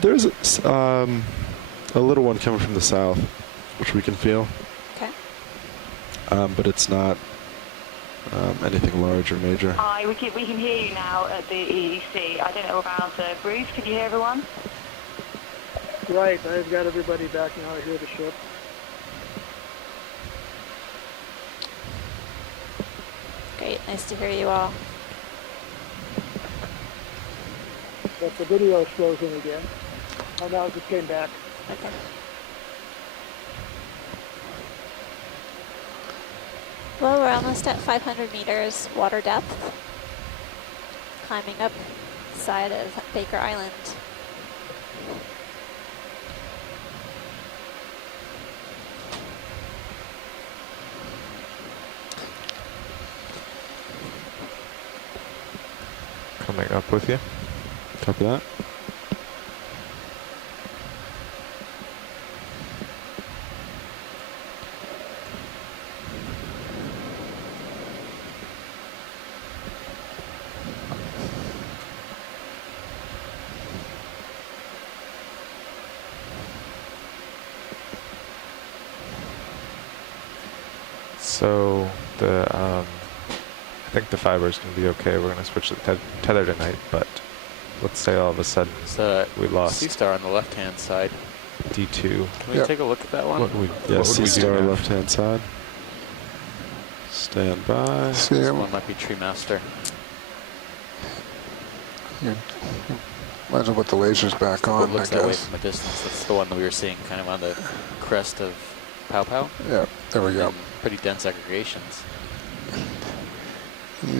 There's a little one coming from the south, which we can feel. Okay. But it's not anything large or major. Hi, we can hear you now at the EEC. I don't know about Bruce. Can you hear everyone? Right, I've got everybody back now. I hear the ship. Great, nice to hear you all. But the video is frozen again. Oh, now it just came back. Okay. Well, we're almost at 500 meters water depth, climbing up the side of Baker Island. Coming up with you. Copy that. So I think the fiber is going to be okay. We're going to switch the tether tonight, but let's say all of a sudden we lost Sea Star on the left-hand side. D2. Can we take a look at that one? What would Yeah, we Sea do Star now? left-hand side. Stand by. This one might be Tree Master. Might as well put the lasers back It on, I looks that way guess. from a distance. That's the one that we were seeing kind of on the crest of Pow Pow. Yeah, there we go. And pretty dense aggregations.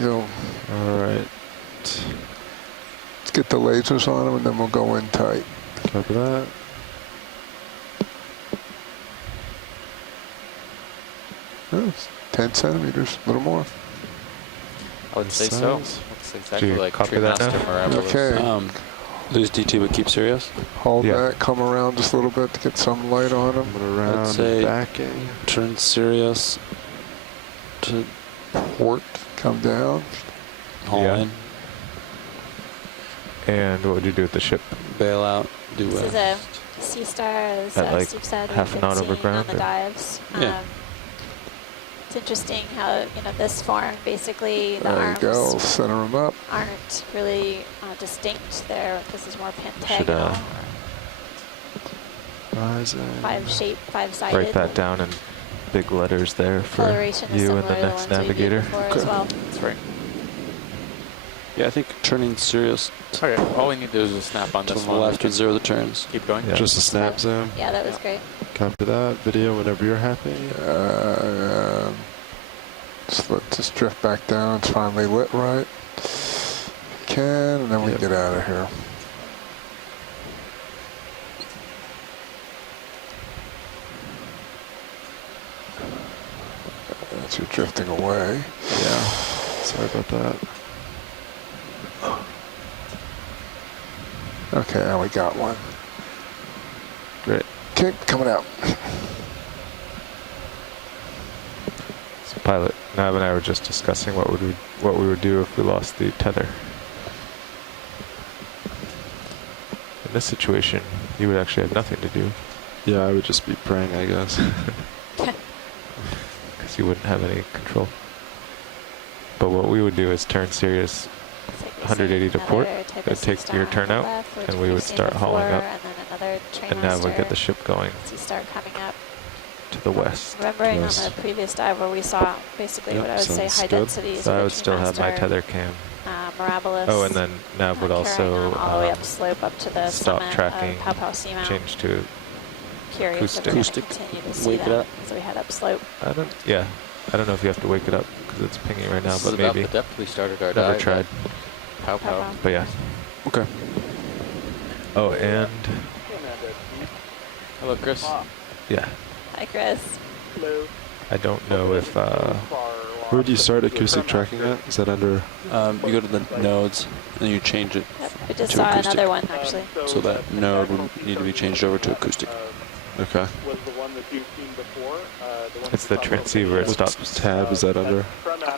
All right. Let's get the lasers on them and then we'll go in tight. Copy that. Oh, it's 10 centimeters, a little more. I would say so. Size. Looks exactly you like copy Tree that now? Master Mirabilis. Okay. Lose D2 but keep Sirius. Hold Yeah. that, come around just a little bit to get some light on them. Coming around I'd say and backing. turn Sirius to port, Come down. haul Yeah. in, And what would you do with the ship? bail out, do This is a Sea Star, as At like Steve said, half we've a been knot over seeing on ground, the or- dives. Yeah. It's interesting how, this form, basically the There you arms go, center them up. aren't really distinct there. This is more Should pentagonal, Rising. five-sided. write that down in big letters there for Coloration is you similar and the to next ones we viewed navigator. before as well. That's right. Yeah, I think turning Sirius Okay, all we need to do is just snap on to this the one. left We with 0 the turns. Keep going. Yeah. Just a snap zoom. Yeah, that was great. Copy that. Video whenever you're happy. Just let this drift back down. It's finally lit right. Can, and then we Yep. get out of here. That's you drifting away. Yeah. Sorry about that. Okay, now we got one. Great. Okay, coming out. So pilot, Nav and I were just discussing what we would do if we lost the tether. In this situation, you would actually have nothing to do Yeah, I would just be praying, I guess. because you wouldn't have any control. But what we would do is turn Sirius It's like 180 to port, another type and of Sea take Star your on turn the out, left, which and we we've would seen start hauling before, up, and then another Tree and Nav would get the Master, ship going Sea Star coming up. to the west. Remembering Yes. on the previous dive where we saw basically Yep, what I would say sounds high good. densities So I of would the still have my Master, tether cam. Mirabilis. Oh, and then Nav would carrying also on all the way up slope up to the stop summit tracking, of Pow Pow Seamount. change to Curious if we're acoustic. going to continue to see Wake it them up. as we head up slope. I don't know if you have to wake it up because it's pinging right now, This but is about maybe. the depth we started our Never dive. tried, Pow Pow Pow. Pow. but yeah. Okay. Oh, and Hello, Chris. yeah, Hi, Chris. I don't know if Where do you start acoustic tracking at? Is that under? You go to the nodes and you change it Yep, we just to saw acoustic. another one actually. So that node would need to be changed over to acoustic. Okay. Was the one that you've seen before? it's the transceiver. It What stops. tab is that under?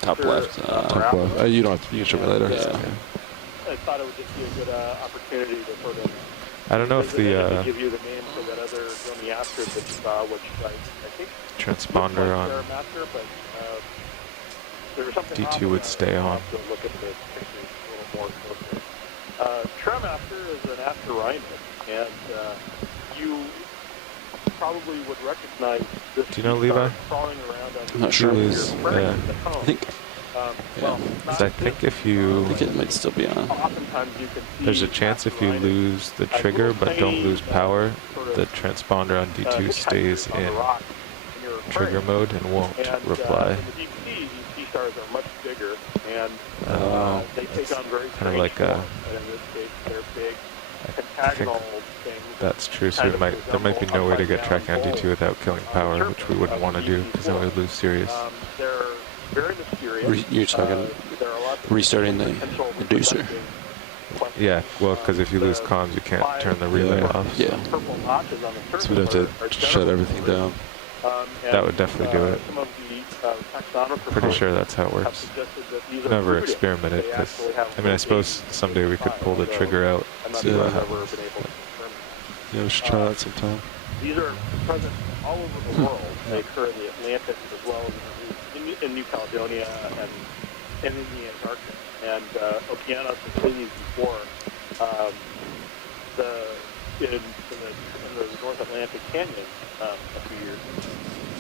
Top left. Top left. You don't have to. You can show me later. Yeah. Okay. I thought it would just be a good opportunity to sort of I don't know if Does it the give you the name for that other Dromaeosaurus that you saw, which I think transponder looks on like Terramaster, but there was something D2 off would about stay it. I'll on. have to look at the pictures a little more closely. Terramaster is an asterorhinus, and you probably would recognize this. Do you know Levi? Crawling around on I'm not sure. Yeah. I think well, So I think if I you think it might still be on. oftentimes you can see there's a chance if you lose the trigger but don't lose power, the transponder on D2 stays in trigger mode and won't reply. In the deep sea, these sea stars are much bigger, and they take on very kind of like strange a- forms. And in this case, they're big I think pentagonal things. that's true. So there might be no way to get tracking on D2 without killing power, which we wouldn't want to do because then we'd lose Sirius. They're very mysterious. You're talking There are lots of restarting the potential reducer. questions. Yeah, well, because if you lose comms, you can't turn the relay Yeah. off. Yeah. Purple notches on the So surface we'd have to are shut everything down. That would definitely do it. Some of the taxonomy Pretty sure that's how it have works. suggested that these are Never primitive. experimented They because actually have I mean I suppose someday we could pull the trigger out, I'm not see sure what I've happens. ever been able to confirm that. Yeah, we should try that sometime. These are present all over the world. They occur in the Atlantic as well as in New Caledonia and in the Antarctic. And Okeanos has seen these before. In the North Atlantic Canyon a few years ago.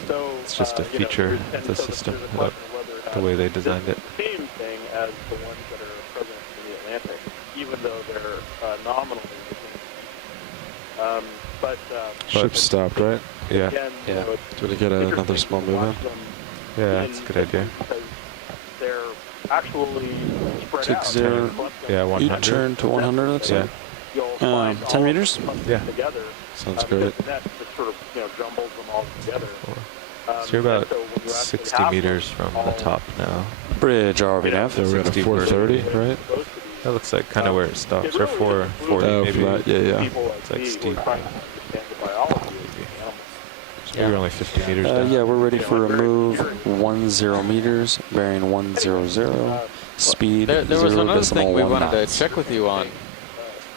So It's just a you know, feature and of the so system, there's a question of whether it the has way they designed it. the same thing as the ones that are present in the Atlantic, even though they're nominally the same. Ship stopped, right? Yeah, Again, Yeah. you know, it's Do we get another interesting small to movement? watch them yeah, in that's a good idea. because they're actually spread Six out. zero. You collect them Yeah, You 100. turn to 100, let's Yeah. say. You'll find 10 all of meters? them clustered Yeah. together. Sounds Because great. the net just sort of jumbles them all together. So you're about and so when you actually 60 have meters them from the all top now. Bridge ROV nav. So we're at a 60 430, right? exposed to these, That looks like kind of where it stops, it or really 440 Oh, maybe. right, yeah. people like It's like me who are steep. trying to understand the biology of these animals. Maybe we're only 50 meters down. Yeah, we're ready for a move. 10 meters, bearing 100. Speed There was another thing we 0.1 wanted to knots. check with you on.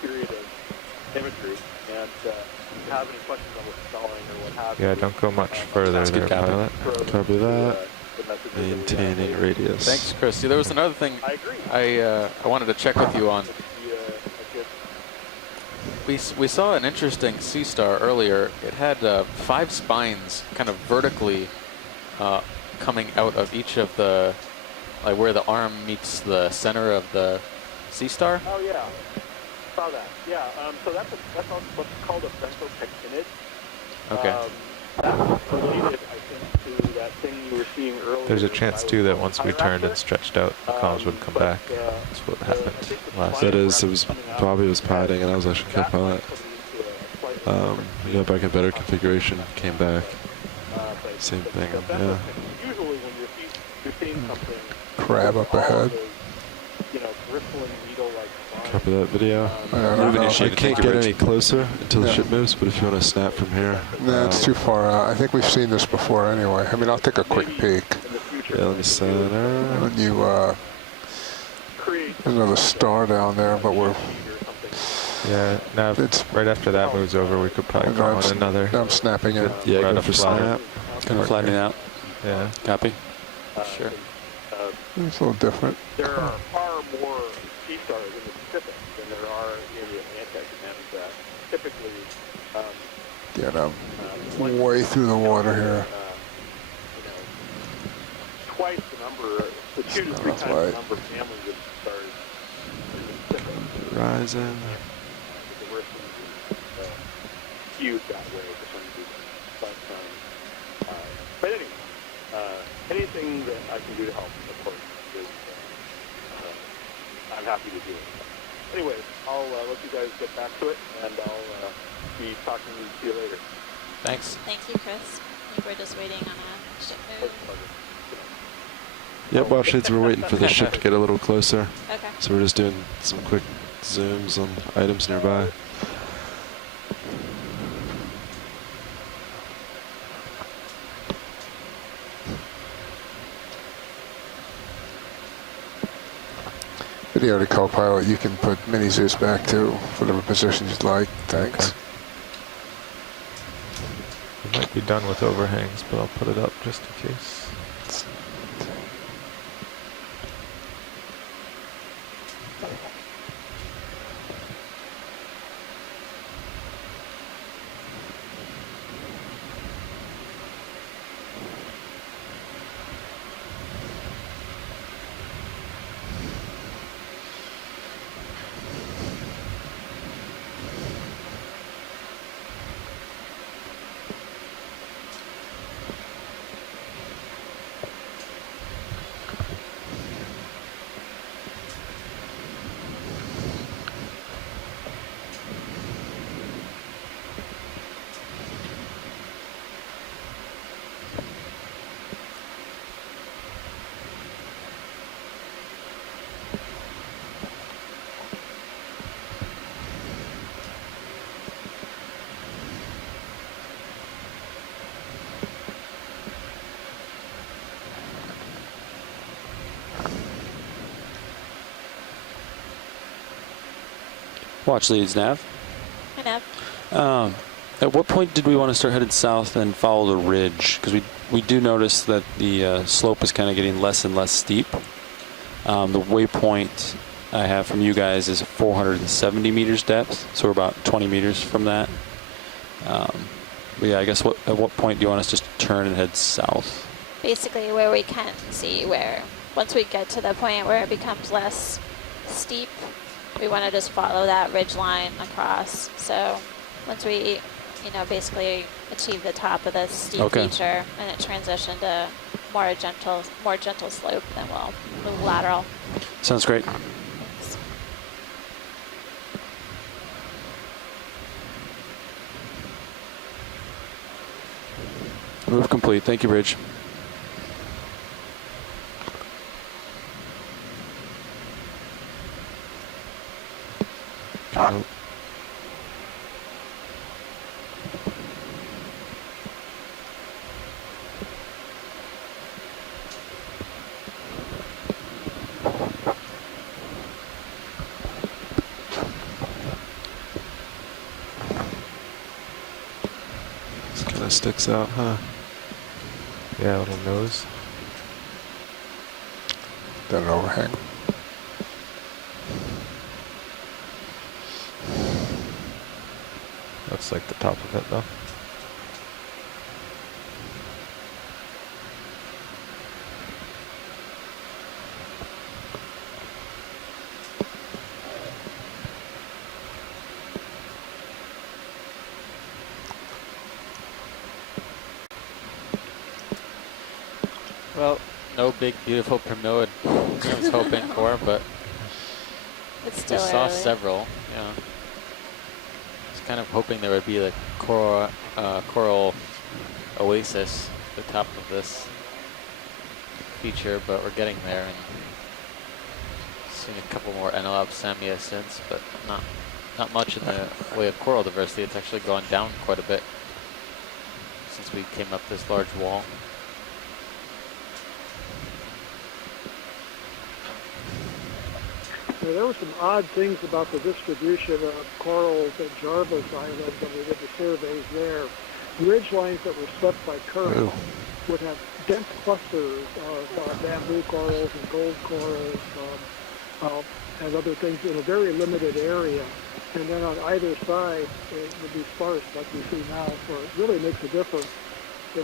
Period of imagery, and if you have any questions on what's stalling or what have Yeah, you, don't go much further That's there, good copy. pilot. throw them Copy to, that. the messages that we have Maintaining later. radius. Thanks, Chris. See, there was another thing I agree. I wanted to check with you on. It would be a good We saw an interesting sea star earlier. It had 5 spines kind of vertically coming out of each of the, like where the arm meets the center of the sea star. Oh yeah, saw that. Yeah, so that's what's called a bentopectinid. Okay. That's related, I think, to that thing you were seeing earlier. There's a chance too that once we turned and stretched out, the comms would come back. But, That's what happened I think the last. spine That is, it were was, coming out. Bobby was padding and I was actually That co-pilot. might put it into a slightly We got back in better configuration, came back. but Same the thing, bentopectin- yeah. Usually when you're seeing something, Crab up all ahead. those, bristling needle-like spines. Copy that video. I don't know. I can't get any closer until the ship moves, but if you want to snap from here. No, it's too far out. I think we've seen this before anyway. I mean, I'll take a quick peek. In the future, Yeah, let me center. And you, create there's another star down there, but we're, or something. Yeah, now if It's- right after that moves over, we could probably go on another. I'm snapping it. Yeah, Right go up for flatter. snap. Kind of flattening out. Yeah. Copy. Sure. It's a little different. There are far more sea stars in the Pacific than there are in the Atlantic, and typically, Get way through the water here. twice the number, the 2 to 3 Not times the right. number of families of stars in the Pacific. Horizon. The diversity is skewed that way for some reason. But anyway, anything that I can do to help, of course, is I'm happy to do it. Anyways, I'll let you guys get back to it, and I'll be talking to you later. Thanks. Thank you, Chris. I think we're just waiting on a ship move. Yep, while shades were waiting for the ship to get a little closer. Okay. So we're just doing some quick zooms on items nearby. video to Copilot, you can put Mini Zeus back to whatever positions you'd like. Thanks. We might be done with overhangs, but I'll put it up just in case. Watch leads, Nav. Hi, Nav. At what point did we want to start headed south and follow the ridge? Because we do notice that the slope is kind of getting less and less steep. The waypoint I have from you guys is 470 meters depth, so we're about 20 meters from that. But yeah, I guess at what point do you want us just to turn and head south? Basically where we can see where, once we get to the point where it becomes less steep, we want to just follow that ridge line across. So once we, basically achieve the top of this steep feature and it transitioned to more gentle slope, then we'll move lateral. Sounds great. Thanks. Move complete. Thank you, Bridge. Oh. This kind of sticks out, huh? Yeah, a little nose. That overhang. Looks like the top of it, though. Well, no big, beautiful Primnoid I was hoping for, but It's we still saw early. several. Yeah. I was kind of hoping there would be like coral oasis at the top of this feature, but we're getting there. And seen a couple more NLF Samia since, but not much in the way of coral diversity. It's actually gone down quite a bit since we came up this large wall. There were some odd things about the distribution of corals at Jarvis Island when we did the surveys there. Ridge lines that were swept by current would have dense clusters of bamboo corals and gold corals and other things in a very limited area. And then on either side, it would be sparse like we see now. So it really makes a difference.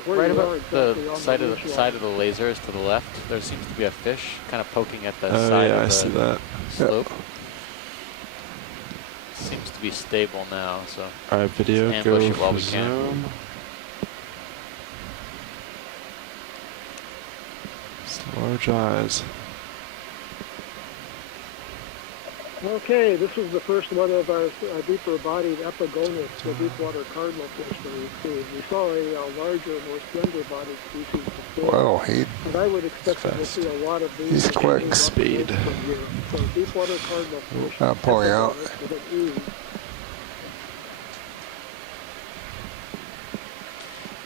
Right about the side of the lasers to the left, there seems to be a fish kind of poking at the side of the I see that. slope. Seems to be stable now, so All right, video, just go ambush it while for we can. zoom. It's large eyes. Okay, this is the first one of our deeper bodied epigonus, the deep water cardinal fish that we've seen. We saw a larger, more slender bodied species before. Wow, And I would expect that we'll see a lot of these. He's quick. up Speed. from here. So deep water cardinal fish. I'm pulling out. With an E.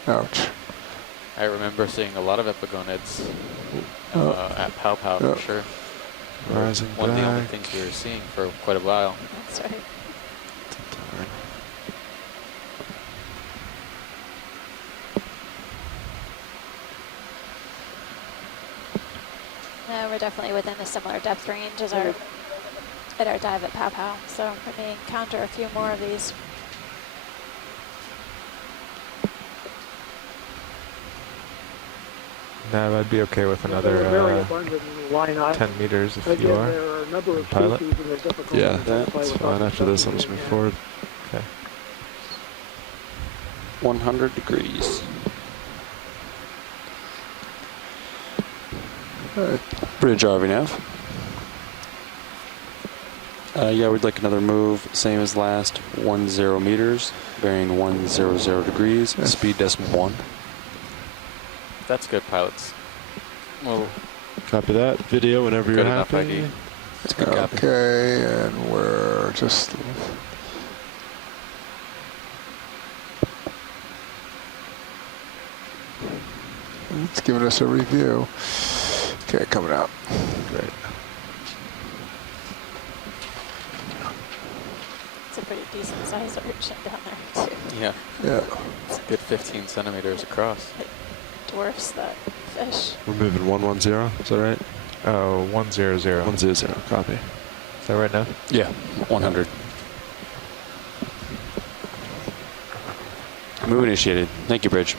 Ouch. I remember seeing a lot of epigonids at Pow Pow for sure. Rising One of the only back. things we were seeing for quite a while. That's right. Darn. No, we're definitely within a similar depth range as our at our dive at Pow Pow, so we may encounter a few more of these. Nav, I'd be okay with They're very another abundant in the line eye. 10 meters if Again, you are. there are a number of Pilot? species and they're difficult Yeah, to identify that's without fine. After this, I'll just move investigating. forward. Okay. 100 degrees. Bridge RV nav. Yeah, we'd like another move, same as last, 10 meters, bearing 100 degrees, speed decimal 1. That's good, pilots. Well, Copy that. Video whenever good you're enough happy. ID. That's a good copy. Okay, and we're just... It's giving us a review. Okay, coming out. Great. It's a pretty decent sized urchin down there too. Yeah, Yeah. it's a good 15 centimeters across. It dwarfs that fish. We're moving 110. Is that right? Oh, 100. 100. Copy. Is that right now? Yeah, 100. Move initiated. Thank you, Bridge.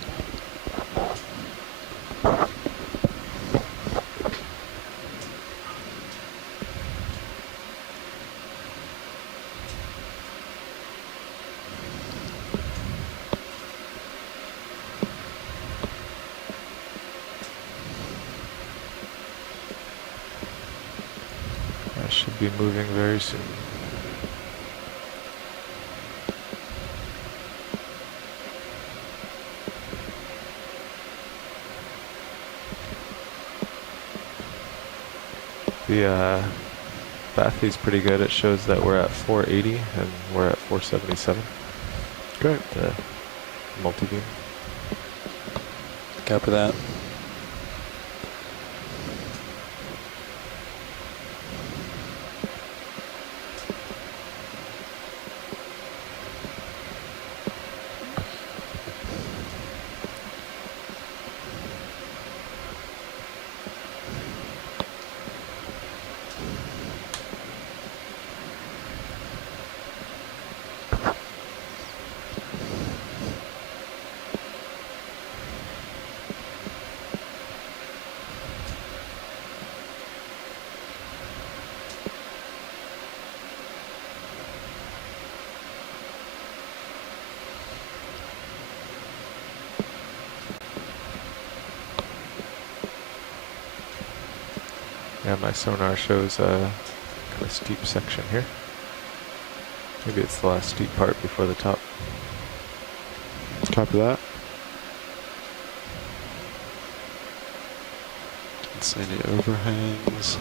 I should be moving very soon. The Bathy's pretty good. It shows that we're at 480 and we're at 477. Great. The multi-beam. Copy that. Yeah, my sonar shows a kind of steep section here. Maybe it's the last steep part before the top. Copy that. Don't see any overhangs.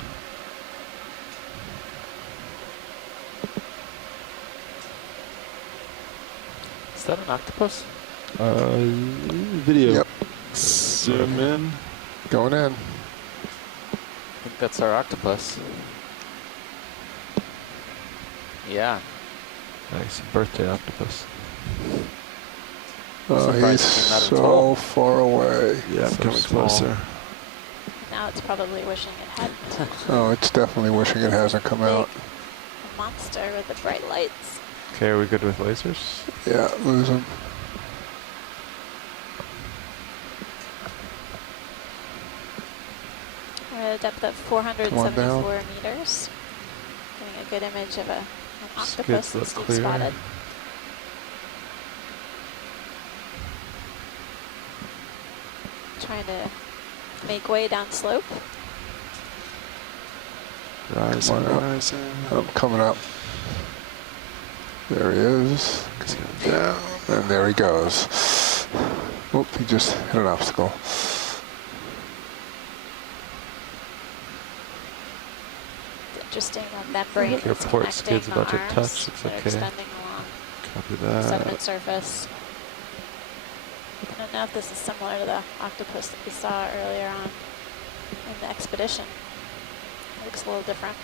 Is that an octopus? Video. Yep. Zoom in. Going in. I think that's our octopus. Yeah. Nice birthday octopus. Oh, Surprised he's it came out at so all. far away. Yeah, I'm So coming small. closer. Now it's probably wishing it hadn't. Oh, it's definitely wishing it hasn't come out. A monster with the bright lights. Okay, are we good with lasers? Yeah, lose him. We're at a depth of Come on 474 meters. Getting a good image of an octopus Skids look that's deep clear. spotted. Trying to make way down slope. Rising, Come on up. rising. Oh, coming up. There he is. He's going down. And there he goes. Oop, he just hit an obstacle. Interesting membrane Your that's port connecting skid's the about to arms touch, it's that are okay. extending along Copy the that. sediment surface. I don't know if this is similar to the octopus that we saw earlier on in the expedition. Looks a little different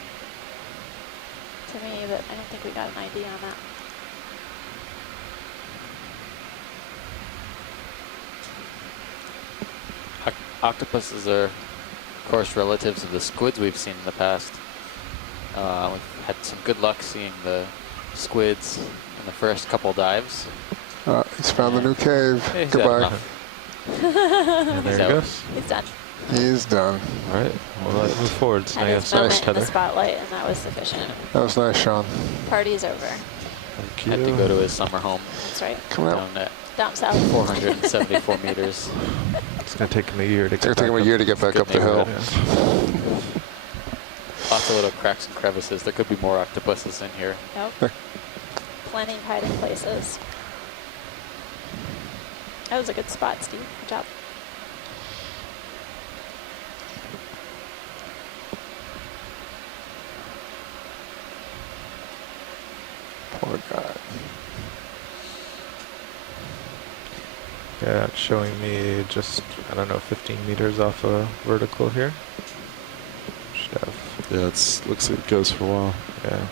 to me, but I don't think we got an ID on that. Octopuses are, of course, relatives of the squids we've seen in the past. We've had some good luck seeing the squids in the first couple dives. He's found the new cave. Yeah, he's had Goodbye. enough. And there He's he out. goes. He's done. He's done. All right, well, let's move forward. So now Had you have his some moment in the tether. spotlight, and that was sufficient. That was nice, Sean. Party's over. Thank Had to you. go to his summer home That's right. Come out. down at Down south. 474 meters. It's going to take him a year to It's get going to take him a year to get back Good up the hill. neighborhood. Lots of little cracks and crevices. There could be more octopuses in here. Nope. Plenty of hiding places. That was a good spot, Steve. Good job. Poor guy. Yeah, it's showing me just, I don't know, 15 meters off a vertical here. Should have, Yeah, looks like it goes for a while. yeah.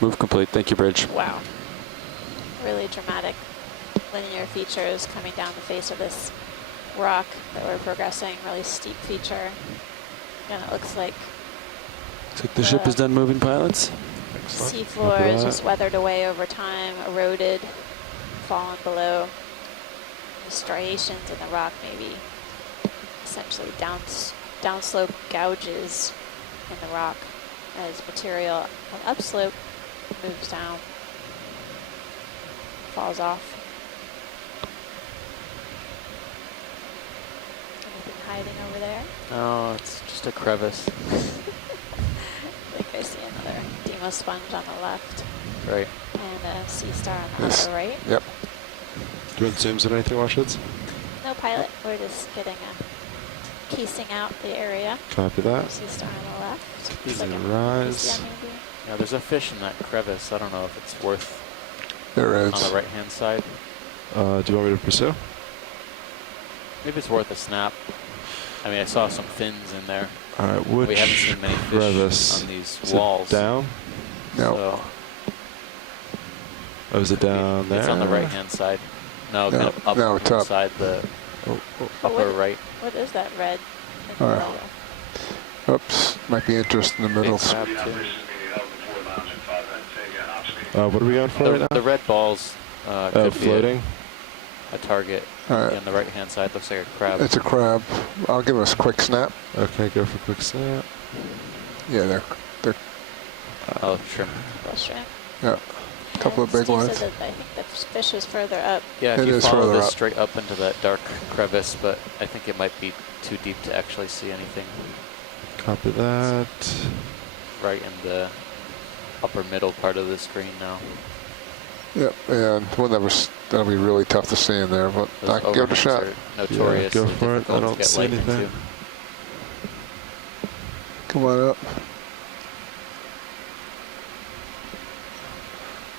Move complete. Thank you, Bridge. Wow. Really dramatic linear features coming down the face of this rock that we're progressing. Really steep feature. And it looks like Looks like the ship is done moving, pilots. sea floor is just weathered away over time, eroded, fallen below. Striations in the rock, maybe essentially downslope gouges in the rock as material on upslope moves down, falls off. Anything hiding over there? Oh, it's just a crevice. I think I see another Demo sponge on the left Right. and a sea star on the Yes. upper right. Yep. Do you want zooms or anything, Washeds? No pilot, we're just getting casing out the area. Copy that. Sea star on the left. Easy Looks like a rise. PCM maybe. Yeah, there's a fish in that crevice. I don't know if it's worth There is. on the right-hand side. Do you want me to pursue? Maybe it's worth a snap. I mean, I saw some fins in there. All right, which We haven't seen many fish crevice? on these Is walls. it down? No. So Oh, is it down there? it's on the right-hand side. No, No, kind of up no, it's up. inside the Oh, upper What- right. What is that red? in the All right. middle? Oops. Might be interest in the middle. Big crab, too. what are we going for right The now? red balls Oh, could be floating. a target. All right. On the right-hand side, looks like a crab. It's a crab. I'll give us a quick snap. Okay, go for quick snap. Yeah, they're Oh, shrimp. Bull shrimp. yeah, a couple of big Steve ones. said that I think the fish is further up. Yeah, if It you is follow further this up. straight up into that dark crevice, but I think it might be too deep to actually see anything. Copy that. Right in the upper middle part of the screen now. Yep, and that'll be really tough to see in there, but Those I can give it a overhangs shot. are notorious. go for it. I don't see anything. Come on up.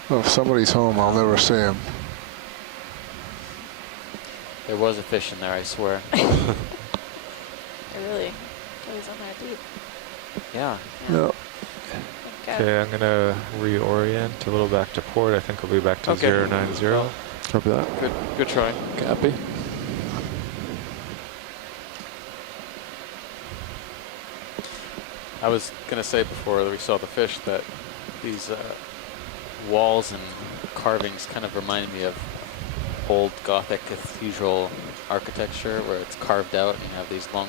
Well, if somebody's home, I'll never see him. There was a fish in there, I swear. It really goes on there deep. Yeah. No. Okay, I'm going to reorient a little back to port. I think we'll be back to Okay. 090. Copy that. Good try. Copy. I was going to say before we saw the fish that these walls and carvings kind of remind me of old Gothic cathedral architecture where it's carved out and you have these long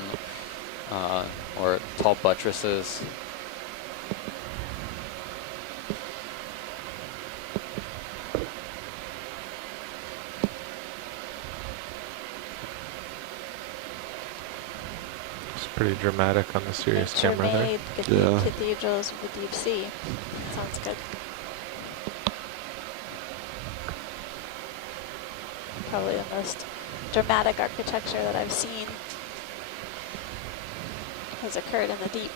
or tall buttresses. It's pretty dramatic on the serious camera there. Nature-made Yeah. cathedrals of the deep sea. Sounds good. Probably the most dramatic architecture that I've seen has occurred in the deep.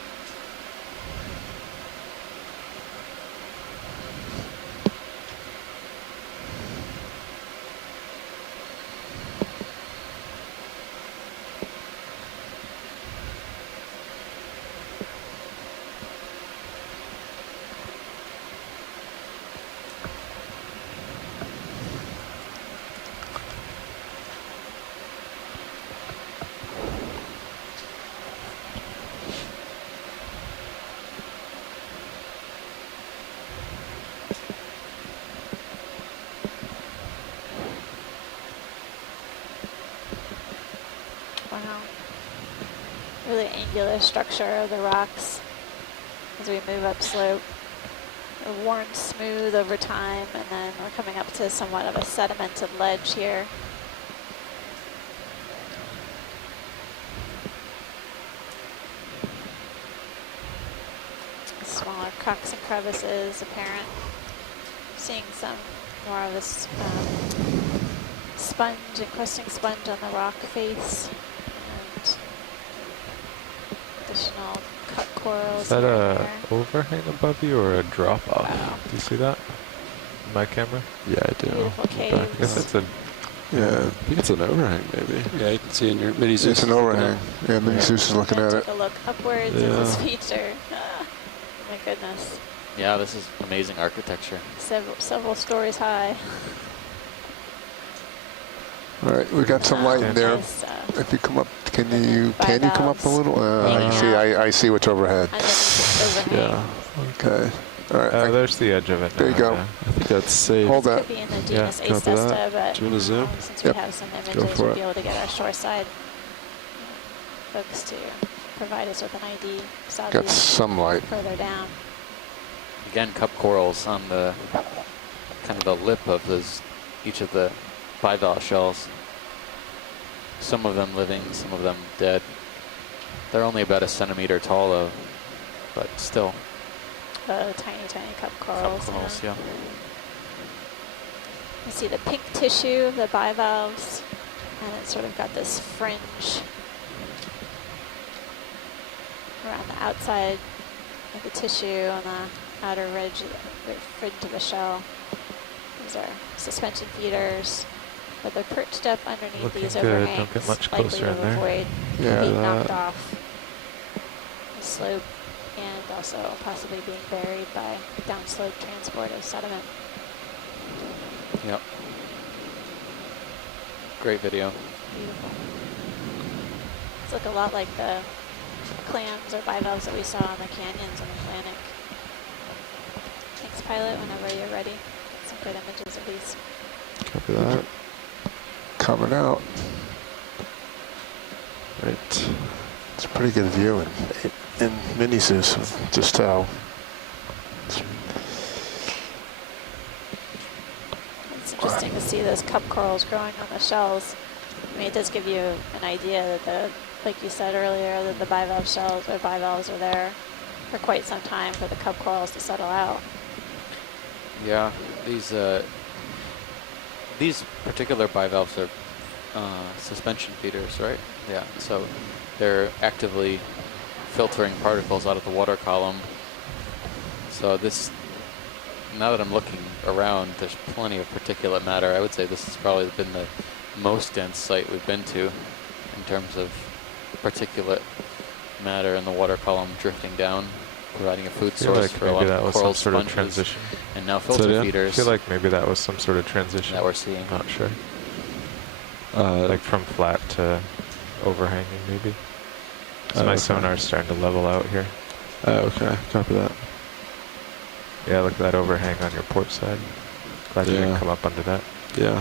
Wow. Really angular structure of the rocks as we move up slope. They're worn smooth over time, and then we're coming up to somewhat of a sedimented ledge here. Smaller cracks and crevices apparent. Seeing some more of this sponge, encrusting sponge on the rock face. Additional cut corals. Is that here a and there. overhang above you or a drop off? Wow. Do you see that? In my camera? Yeah, I do. Beautiful Back caves. I guess it's a. Yeah, I think it's an overhang, maybe. Yeah, you can see in your mini Zeus. It's an overhang. Yeah, Mini Yeah. Zeus is looking And at it. take a look upwards Yeah. at this feature. Ah, my goodness. Yeah, this is amazing architecture. Several stories high. All right, we got some light in there. Nice, If you come up, can you come up a little? Hanging I see what's overhead. underneath the overhang. Yeah. Okay. All right. There's the edge of it. There you now, go. yeah. I think that's safe. Hold that. Could be in the genus copy that. Acesta, but Do you want to zoom? since Yep. we have some Go images, for we'll it. be able to get our shoreside folks to provide us with an ID. Saw Got these some light. further down. Again, cup corals on the kind of the lip of each of the bivalve shells. Some of them living, some of them dead. They're only about a centimeter tall though, but still. The tiny cup corals. Cup corals, yeah. You see the pink tissue of the bivalves, and it's sort of got this fringe around the outside of the tissue on the outer ridge of the shell. These are suspension feeders, but they're perched up underneath Looking these good. overhangs, Don't get much likely closer to in there. avoid Yeah, being that- knocked off the slope and also possibly being buried by downslope transport of sediment. Yep. Great video. Beautiful. These look a lot like the clams or bivalves that we saw in the canyons in Atlantic. Thanks, pilot, whenever you're ready. Some good images of these. Copy that. Coming out. Right. It's a pretty good view in Mini Zeus. Just how. It's interesting to see those cup corals growing on the shells. I mean, it does give you an idea that like you said earlier, that the bivalve shells or bivalves are there for quite some time for the cup corals to settle out. Yeah, these particular bivalves are suspension feeders, right? Yeah, so they're actively filtering particles out of the water column. So this, now that I'm looking around, there's plenty of particulate matter. I would say this has probably been the most dense site we've been to in terms of particulate matter in the water column drifting down, providing a food I feel source like for a maybe lot that of was coral some sort of sponges transition. and now filter yeah? I feeders feel like maybe that was some sort of transition. that we're seeing. Not sure. Uh, Like from flat to overhanging, maybe. So my okay. sonar's starting to level out here. Okay, copy that. Yeah, look at that overhang on your port side. Glad you didn't Yeah. come up under that. Yeah.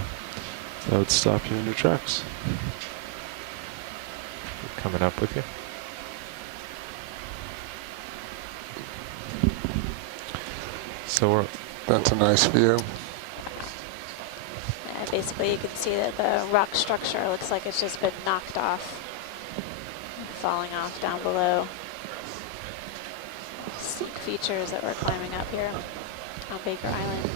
That would stop you in your tracks. Coming up with you. So we're That's a nice view. And basically you can see that the rock structure looks like it's just been knocked off, falling off down below. Steep features that we're climbing up here on Baker Island.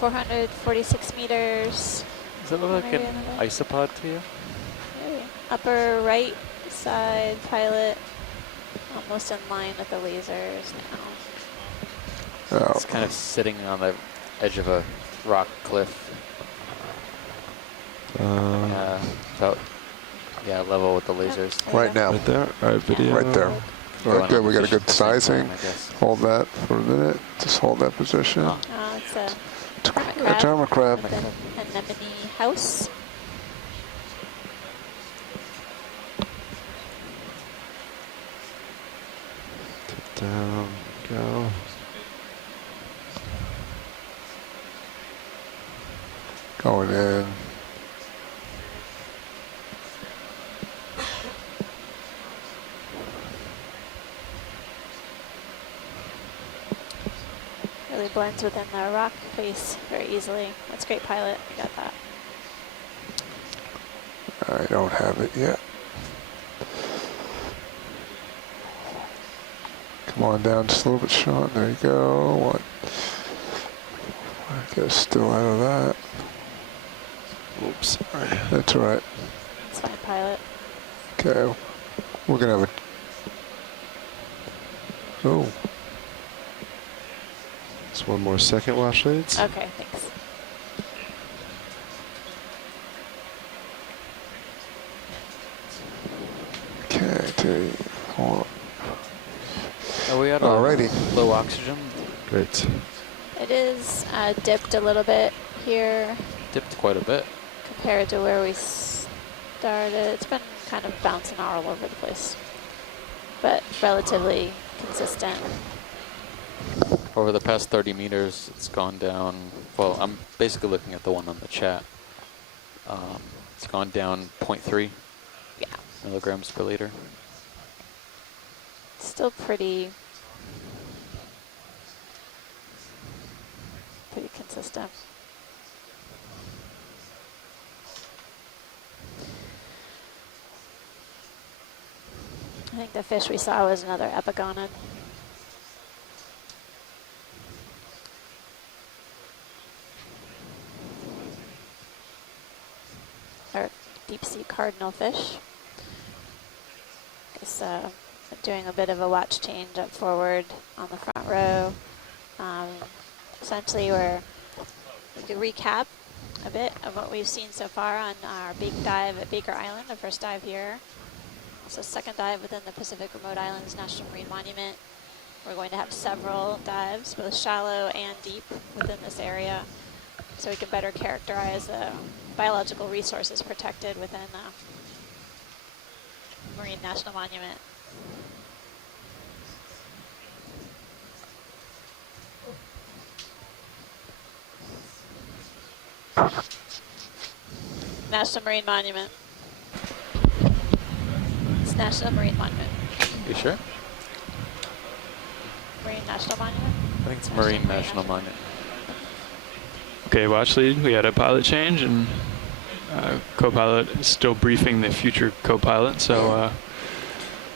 446 meters. Does it look like Maybe an another- isopod to you? Maybe. Upper right side pilot, almost in line with the lasers now. Oh, It's kind of sitting on the edge of a rock cliff. About, yeah, level with the lasers. right now. Right there. All right, video. Right there. Going Right there, on we got a position good at the same sizing. time, I guess. Hold that for a minute. Just hold that position. Oh. It's a A hermit crab. with an anemone house. Down. Go. Going in. Really blends within the rock face very easily. That's great, pilot. You got that. I don't have it yet. Come on down just a little bit, Sean. There you go. What? I guess still out of that. Oops. Sorry. That's all right. It's fine, pilot. Okay. We're going to have a... Oh. Just one more second, wash leads. Okay, thanks. Okay, Terry. Hold on. Are we at a Alrighty. low oxygen? Great. It is dipped a little bit here Dipped quite a bit. compared to where we started. It's been kind of bouncing all over the place, but relatively consistent. Over the past 30 meters, it's gone down. Well, I'm basically looking at the one on the chat. It's gone down 0.3 Yeah, milligrams per liter. still pretty consistent. I think the fish we saw was another epigonid. Or deep sea cardinal fish. Guess doing a bit of a watch change up forward on the front row. Essentially, we could recap a bit of what we've seen so far on our big dive at Baker Island, the first dive here. Also, second dive within the Pacific Remote Islands National Marine Monument. We're going to have several dives, both shallow and deep, within this area, so we can better characterize the biological resources protected within Marine National Monument. National Marine Monument. It's National Marine Monument. You sure? Marine National Monument? I think it's Marine National Monument. Okay, watch lead. We had a pilot change, and co-pilot is still briefing the future co-pilot. So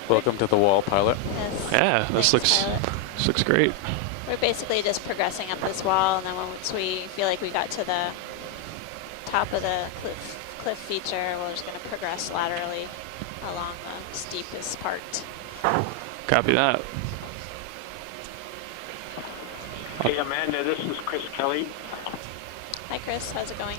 Welcome to the wall, pilot. Yes. yeah, Thanks, this looks great. We're basically just progressing up this wall, and then once we feel like we got to the top of the cliff feature, we're just going to progress laterally along the steepest part. Copy that. Hey, Amanda, this is Chris Kelly. Hi, Chris. How's it going?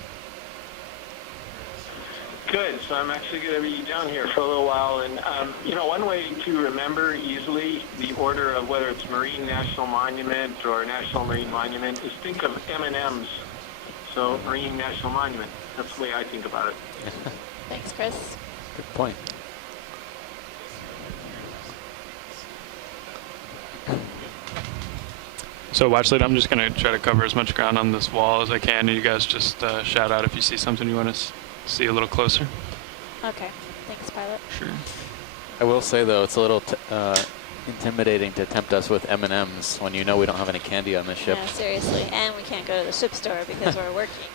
Good. So I'm actually going to be down here for a little while. And, you know, one way to remember easily the order of whether it's Marine National Monument or National Marine Monument is think of M&Ms. So Marine National Monument. That's the way I think about it. Thanks, Chris. Good point. So watch lead, I'm just going to try to cover as much ground on this wall as I can, and you guys just shout out if you see something you want to see a little closer. Okay. Thanks, pilot. Sure. I will say, though, it's a little intimidating to tempt us with M&Ms when you know we don't have any candy on the ship. Yeah, seriously. And we can't go to the ship store because we're working.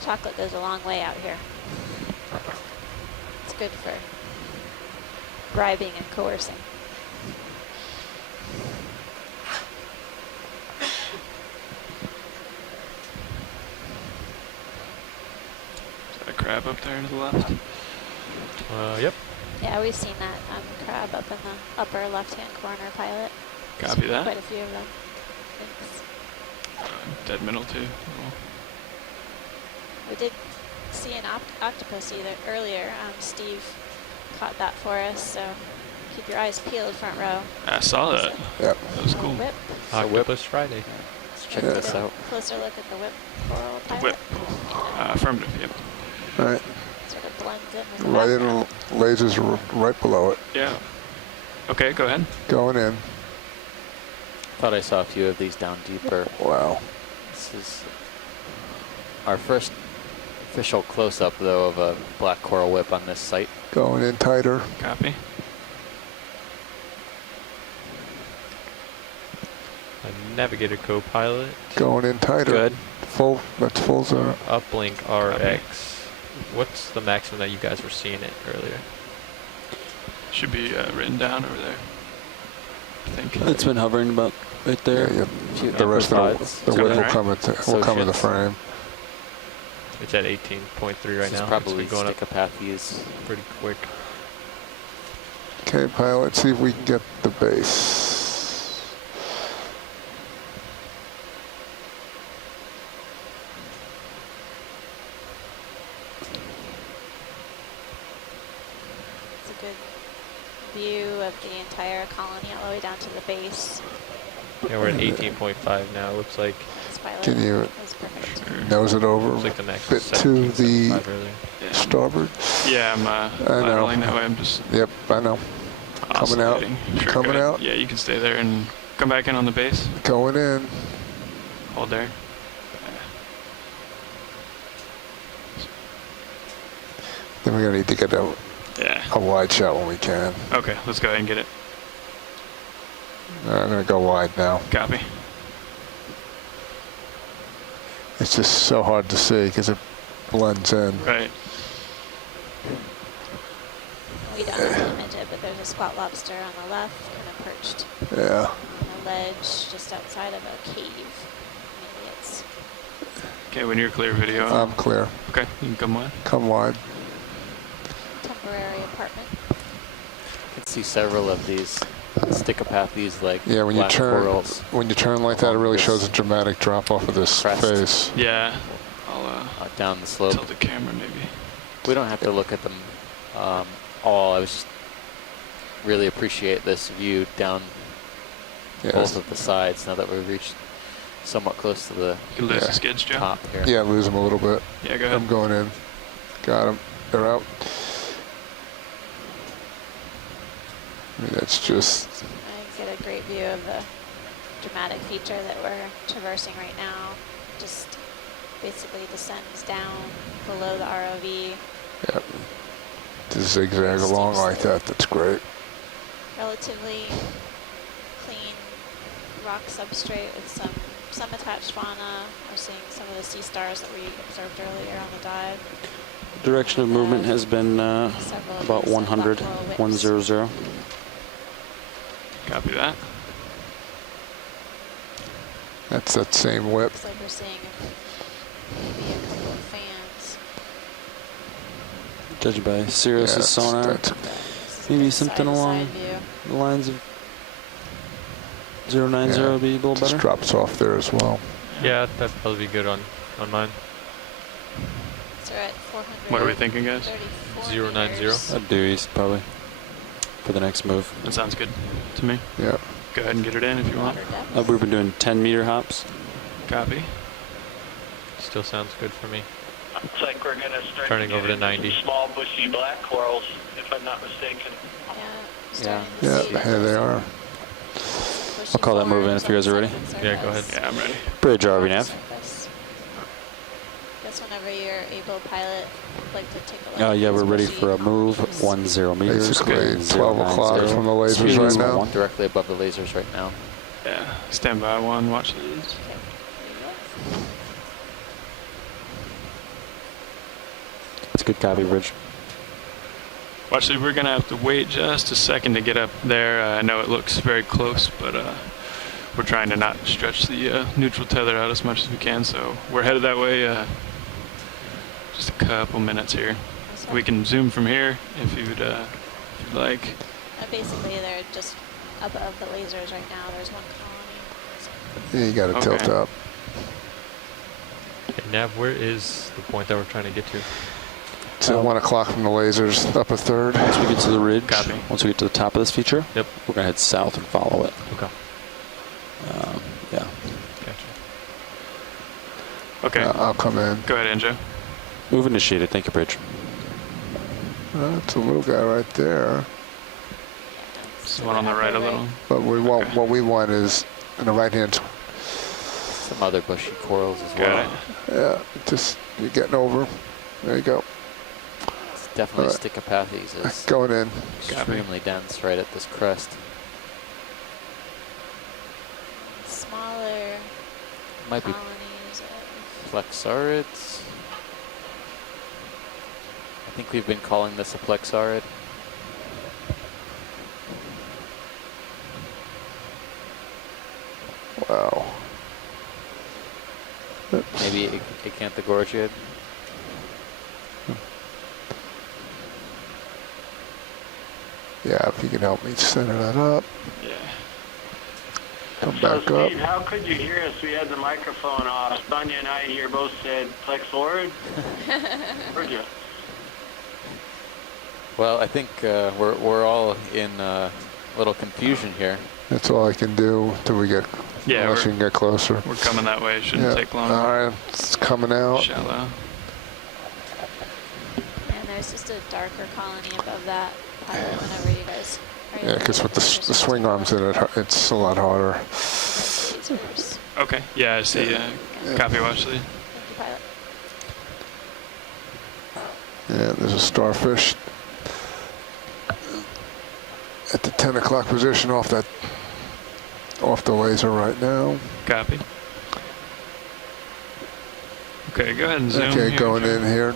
Chocolate goes a long way out here. It's good for bribing and coercing. crab up there to the left. Yep. Yeah, we've seen that crab up in the upper left-hand corner, pilot. Copy that. Quite a few of them. Thanks. Dead middle too. Cool. We did see an octopus earlier. Steve caught that for us, so keep your eyes peeled, front row. I saw that. Yep. That was cool. Whip. Octopus Friday. Let's check this out. Closer look at the whip coral pilot. Whip. Affirmative, yep. All right. Sort of blends in with the Right in, background. lasers right below it. Yeah. Okay, go ahead. Going in. Thought I saw a few of these down deeper. Wow. This is our first official close-up, though, of a black coral whip on this site. Going in tighter. Copy. Navigator co-pilot. Going in tighter. Good. Full. That's full zoom. Uplink RX. What's the maximum that you guys were seeing it earlier? Should be written down over there, I think. It's been hovering about right there. Yeah, yeah. The rest of the whip will come into the frame. It's at 18.3 right This now. is probably it's been going up Stickapathes. pretty quick. Okay, pilot, see if we can get the base. It's a good view of the entire colony all the way down to the base. Yeah, we're at 18.5 now. Looks like This pilot Can you was perfect. nose it over looks like the max bit was to the 17.75 earlier. starboard? Yeah, I'm laterally that way. I'm just Yep, I know. Coming out. oscillating. Sure, Coming go ahead. out. Yeah, you can stay there and come back in on the base. Going in. Hold there. Then we're gonna need to get Yeah. a wide shot when we can. Okay, let's go ahead and get it. I'm gonna go wide now. Copy. It's just so hard to see because it blends in. Right. We don't image it, but there's a spot lobster on the left, kind of perched Yeah. on a ledge just outside of a cave. Maybe it's Okay, when you're clear, video. I'm clear. Okay, you can come on. Come wide. temporary apartment. I can see several of these Stickapathes, like Yeah, when you black turn corals. like that, it really shows a dramatic drop off of this Crest. face. Yeah. I'll down the slope. tilt the camera maybe. We don't have to look at them all. I was just really appreciate this view down both of the sides now that we've reached somewhat close to the You lose the skids, Joe. top here. Yeah, lose them a little bit. Yeah, go ahead. I'm going in. Got them. They're out. I mean, that's just... I get a great view of the dramatic feature that we're traversing right now. Just basically descends down below the ROV. Yep. To zigzag along like that, that's great. Relatively clean rock substrate with some attached fauna. We're seeing some of the sea stars that we observed earlier on the dive. Direction of movement has been about 100, 100. Copy that. That's that same whip. Looks like we're seeing maybe a couple of fans. Judged by Sirius's sonar, maybe something along the lines of 090 would be a little Just better. drops off there as well. Yeah, that'd probably be good on mine. So we're at 400. What are we thinking, guys? 090. That'd do east probably for the next move. That sounds good to me. Yeah. Go ahead and get it in if you want. We've been doing 10-meter hops. Copy. Still sounds good for me. Looks like we're going to start Turning over to getting 90. small bushy black corals, if I'm not mistaken. Yeah, here they are. I'll call that move in if you guys are ready. Yeah, go ahead. Yeah, I'm ready. Bridge RV nav. Guess whenever you're able, pilot, I'd like to take a look. Yeah, we're ready for a move. 10 meters. Basically 12 o'clock from the lasers Speed right is now. Directly above the lasers right now. Yeah. Stand by one. Watch these. It's a good copy, Bridge. Watch these. We're gonna have to wait just a second to get up there. I know it looks very close, but we're trying to not stretch the neutral tether out as much as we can. So we're headed that way. Just a couple minutes here. We can zoom from here if you'd like. Basically, they're just above the lasers right now. There's one colony. Yeah, you got to tilt up. Okay, Nav, where is the point that we're trying to get to? So 1 o'clock from the lasers, up a third. Once we get to the ridge, Copy. once we get to the top of this feature, Yep. we're going to head south and follow it. Okay. Yeah. Gotcha. Okay. I'll come in. Go ahead, Anjo. Move initiated. Thank you, Bridge. That's a little guy right there. This one on the right a little. But we want what we want is in the right hand. Some other bushy corals as Got well. it. Yeah, just you're getting over. There you go. It's definitely Stichopathes is Going in. extremely dense right at this crest. Smaller Might be colonies of plexaurids. I think we've been calling this a plexaurid. Wow. Maybe Acanthogorgiid. Yeah, if you can help me center that up. Yeah. Come So back up. Steve, how could you hear us? We had the microphone off. Sonia and I here both said plexaurid. Heard you. Well, I think we're all in a little confusion here. That's all I can do till we get, Yeah, unless you can get closer. We're coming that way. It shouldn't Yeah. take long. All right, it's coming out. Shallow. And there's just a darker colony above that pilot whenever you guys are Yeah, because with the swing arms in it, it's a lot harder. lasers. Okay. Yeah, I see. Copy, Washley. Thank you, pilot. Yeah, there's a starfish at the 10 o'clock position off the laser right now. Copy. Okay, go ahead and zoom. Okay, here, going Joe. in here.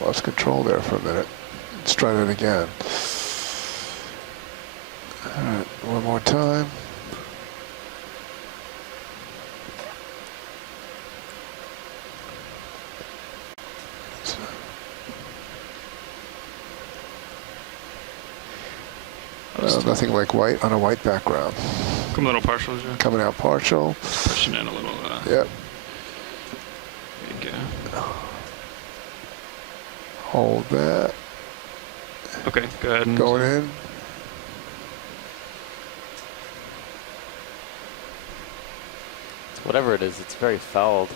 Lost control there for a minute. Let's try that again. All right, one more time. Nothing like white on a white background. Come a little partial, Joe. Coming out partial. Pushing in a little. Yep. There you go. Hold that. Okay, go ahead and Going in. Whatever it is, it's very fouled.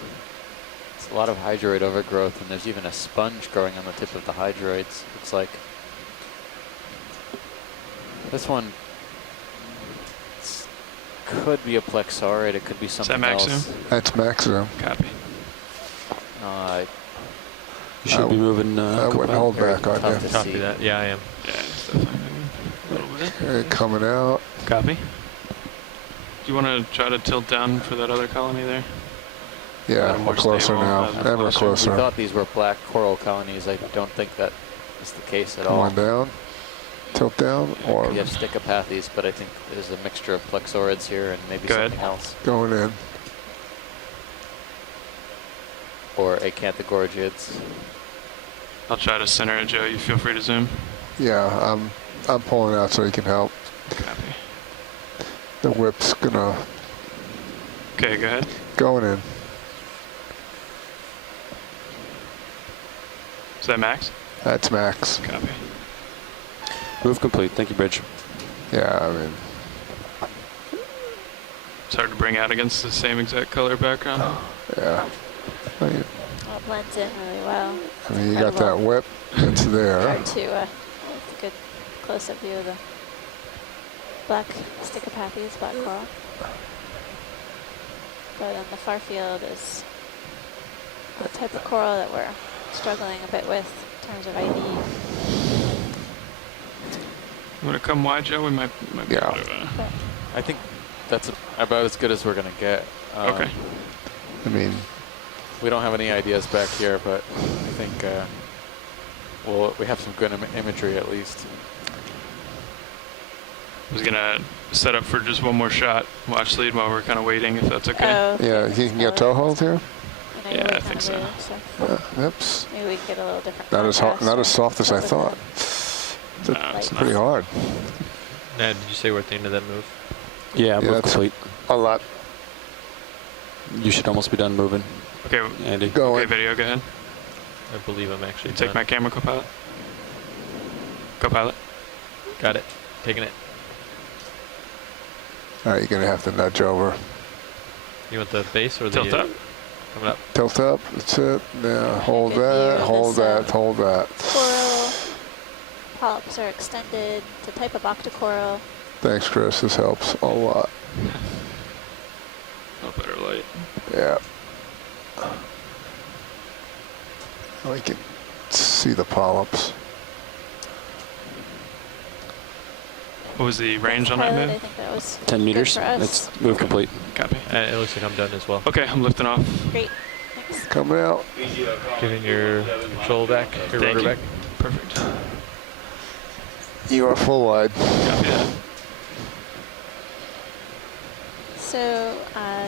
It's a lot of hydroid overgrowth, and there's even a sponge growing on the tip of the hydroids. Looks like this one could be a plexaurid. It could be something else. That's maximum. Copy. You should be moving. I wouldn't hold back on you. Copy that. Yeah, I am. Yeah, it's definitely a little bit. Okay, coming out. Copy. Do you want to try to tilt down for that other colony there? Yeah, more we're closer stable, now. And we're We closer. thought these were black coral colonies. I don't think that is the case at all. One down. Tilt down. Or We have Stichopathes, but I think there's a mixture of plexaurids here and maybe Go something ahead. else. going in. Or Acanthogorgiids. I'll try to center it, Joe. You feel free to zoom. Yeah, I'm pulling out so you can help. Copy. The whip's gonna Okay, go ahead. going in. Is that max? That's max. Copy. Move complete. Thank you, Bridge. Yeah, I mean, It's hard to bring out against the same exact color background. yeah. I mean, Well, it blends in really well. you got that whip. It's there. Hard to a good close-up view of the black Stichopathes, black coral. But on the far field is the type of coral that we're struggling a bit with in terms of ID. You want to come wide, Joe? We might be Yeah. able to, I think that's about as good as we're going to get. okay. I mean, We don't have any ideas back here, but I think we have some good imagery at least. was gonna set up for just one more shot, watch lead while we're kind of waiting, if that's okay. Oh, Yeah, you can get toe hold here. I know Yeah, we I kinda think so. moved, so Oops. maybe we can get a little different. Not as hard, contrast not or as soft as I something thought. No, it's Pretty not. hard. Ned, did you say we're at the end of that move? Yeah, Yeah, move that's complete. a lot. You should almost be done moving, Okay, Andy. Go okay, in. video, go ahead. I believe I'm actually Take done. my camera, co-pilot. Co-pilot. Got it. Taking it. All right, you're gonna have to nudge over. You want the base or the Tilt up. coming up? Tilt up. That's it. Now hold Good that. view. Hold This, that. Hold that. Coral polyps are extended. It's a type of octocoral. Thanks, Chris. This helps a lot. Oh, better light. Yeah. We can see the polyps. What was the range on that Pilot, I move? think that was 10 meters. good for us. It's move complete. Copy. It looks like I'm done as well. Okay, I'm lifting off. Great. Thanks. Coming out. Giving your control back, your Thank rotor you. back. Perfect. You are full wide. Copy that. So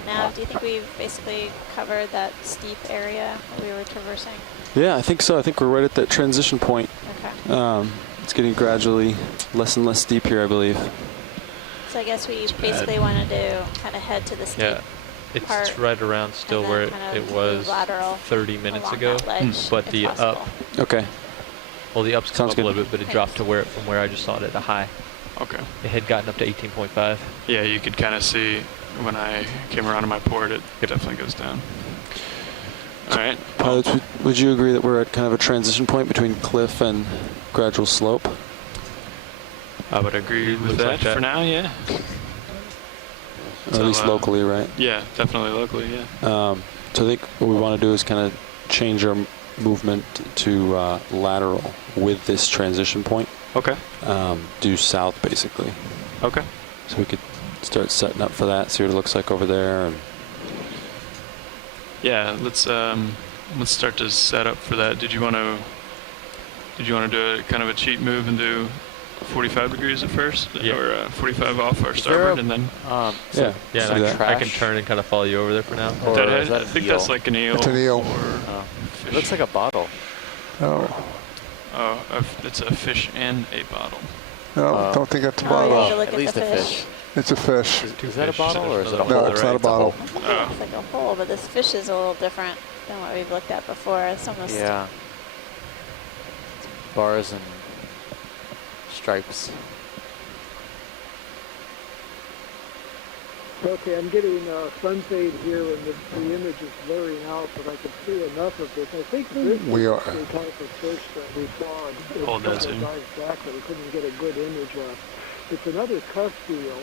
now, do you think we've basically covered that steep area that we were traversing? Yeah, I think so. I think we're right at that transition point. Okay. It's getting gradually less and less steep here, I believe. So I guess we basically want to kind of head to the steep Yeah, it's part right around still and where then it, kind of it was move lateral 30 minutes along ago. that ledge, But if the possible. up, Okay. well, the up's come Sounds up good. a little bit, but it dropped to where from where I just saw it at a high. Okay. It had gotten up to 18.5. Yeah, you could kind of see when I came around to my port, it definitely goes down. All right. Pilots, would you agree that we're at kind of a transition point between cliff and gradual slope? I would agree with Looks that, like that. for now, yeah. Or at least locally, right? Yeah, definitely locally, yeah. So I think what we want to do is kind of change our movement to lateral with this transition point. Okay. Due south, basically. Okay. So we could start setting up for that, see what it looks like over there. And Yeah, let's start to set up for that. Did you want to do a kind of a cheat move and do 45 degrees at first, Yeah. or 45 off our Is there starboard, a- and then yeah, Yeah, let's and do I, that. I can Trash. turn and kind of follow you over there for now. Or that is that I think eel? that's like an eel. It's an eel. Or Oh. fish. It looks like a bottle. No. Oh, it's a fish and a bottle. No, don't think that's a Oh, bottle. you have to Well, look at at least the a fish. fish. It's a fish. Is that a bottle or is it a hole? No, it's not a bottle. I think it looks like a hole, but this fish is a little different than what we've looked at before. It's almost Yeah. Bars and stripes. Okay, I'm getting sun fade here, and the image is blurring out, but I can see enough of this. I think this We is are. the type of fish that we saw a Hold that couple of zoom. dives back that we couldn't get a good image of. It's another cuff seal.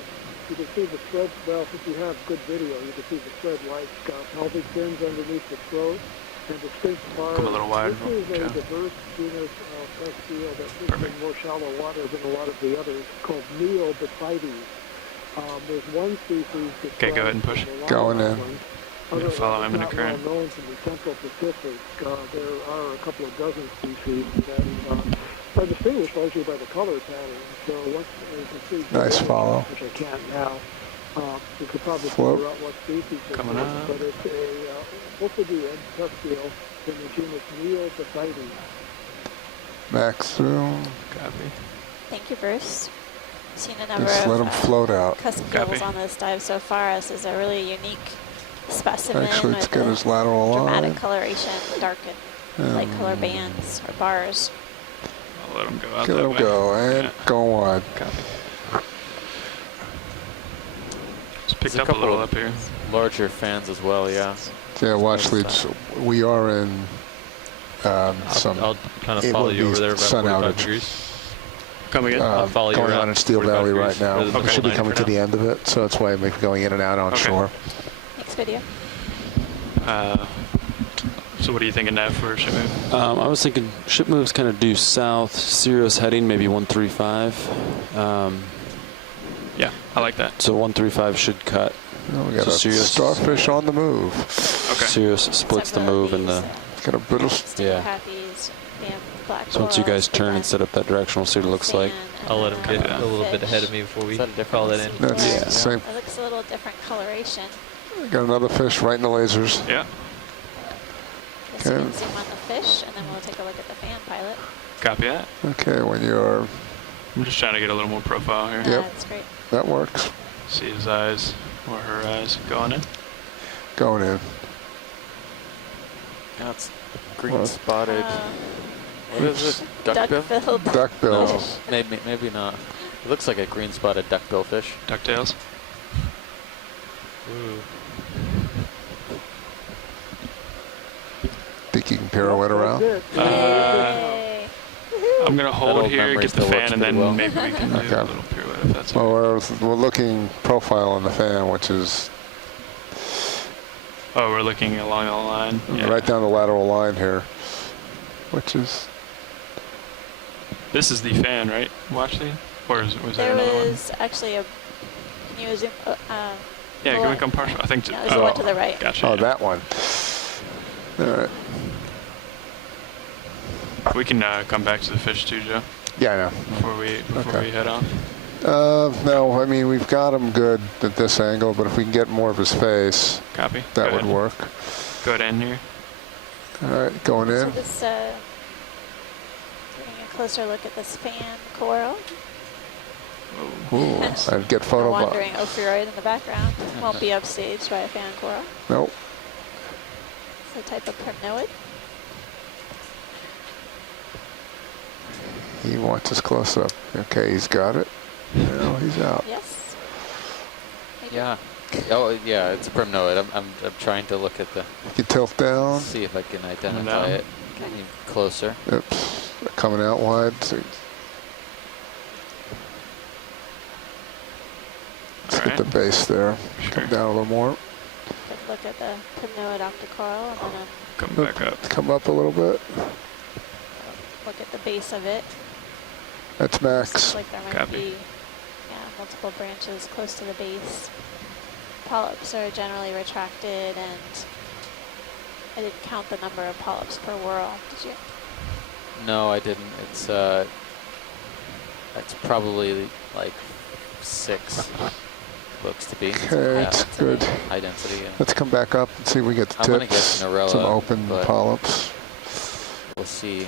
You can see the thread, well, if you have good video, you can see the thread-like pelvic fins underneath the throat and distinct bars. Come a little wide, This is a okay. diverse genus of cuff seal that lives in Perfect. more shallow water than a lot of the others, called Neobatides. There's one species that's Okay, go ahead and push. Going in. gonna follow him in the current. Well known from the Central Pacific. There are a couple of dozen species that are distinguished largely by the color pattern. So once you can see, Nice follow. which I can't now, you could probably Float. figure out what species it Coming is. up. But it's a orchidea tusk seal in the genus Neobatides. Max through. Copy. Thank you, Bruce. Seen a number Just let them of float out. custom Copy. gills on this dive so far. This is a really unique specimen Actually, it's with got a his lateral dramatic line. coloration, dark and light color bands or bars. I'll let him go out Let that them way. go and Yeah. go wide. Copy. Just picked There's a up a little couple up here. Larger fans as well, yeah. Yeah, watch leads. We are in some I'll kind of it follow will you be over there about sun 45 outage. degrees. Come again? I'll follow you going around on in Steel 45 Valley right degrees now. rather than We should be full coming nine to for the now. end of it, so that's why I'm going in and out on Okay. shore. Next video. So what are you thinking now for ship move? I was thinking ship moves kind of due south, Sirius heading maybe 135. Yeah, I like that. So 135 should cut. Oh, we got So a Sirius- starfish on the move. Okay. Sirius splits the Several move of in the. these, Got a brittle. sticky Yeah. crappies, black So once you corals, guys turn then and set up that direction, we'll see what it looks like. sand, and I'll let then him get couple a little bit fish. ahead of me before we Is that a different call that in. That's Yeah. the same. It looks a little different coloration. Got another fish right in the lasers. Yeah. Guess you Okay. can zoom on the fish, and then we'll take a look at the fan pilot. Copy that. Okay, when you're, I'm just trying to get a little more profile here. Yep. That's great. that works. See his eyes or her eyes going in. Going in. That's green Well, spotted. What is it? Duckbill? Duck-billed. Duckbill. No, maybe not. It looks like a green spotted duckbill fish. DuckTales. Ooh. Think you can pirouette around? That's it. Yay. I'm gonna That hold old here, memory get the still fan, works and then pretty well. maybe we can do Okay. a little pirouette if that's Well, okay. we're looking profile on the fan, which is Oh, we're looking along the line. Yeah. right down the lateral line here, which is, This is the fan, right? Watch the, or was there There another one? was actually a. Can you zoom? Yeah, can we what? come partial? I think. No, there's one to the right. Gotcha. oh, yeah. that one. All right. We can come back to the fish too, Joe, Yeah, I know. before Okay. we head on. No, I mean, we've got him good at this angle, but if we can get more of his face, Copy. that Go would ahead. work. Go ahead in here. All right, going So in. this, taking a closer look at this fan coral. Ooh, I'd get photo. A wandering ophiuroid in the background. Won't be upstaged by a fan coral. Nope. It's a type of primnoid. He wants us close up. Okay, he's got it. No, he's out. Yes. Maybe. Yeah. Oh, yeah, it's a primnoid. I'm trying to look at the, You tilt down. see if I can identify down. it. Getting closer. Oops, coming out wide. So let's get the base there. Come down a little more. Good look at the primnoid octocoral, and then Come back up. Come up a little bit. look at the base of it. That's Looks max. like there might Copy. be multiple branches close to the base. Polyps are generally retracted, and I didn't count the number of polyps per whorl. Did you? No, I didn't. It's probably like 6. Looks to be. Okay, it's good. High density. Let's come back up and see if we get the I'm gonna tips. guess Norella, Some open but polyps. we'll see.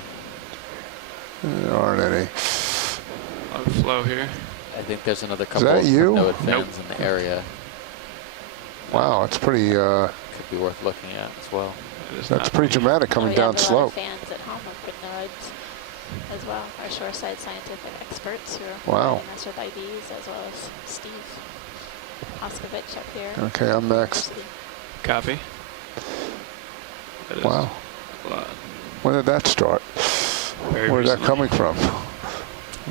There aren't any. Flow here. I think there's another couple that of you? primnoid fans Nope. in the area. Wow, it's pretty. Could be worth looking at as well. It is That's not pretty me. dramatic coming we down have a lot of slope. fans at home of primnoids as well. Our shoreside scientific experts who are Wow. providing us with IDs, as well as Steve Oskovich up here. Okay, I'm next. Copy. That is Wow. a lot. When did that start? Very Where's that recently. coming from?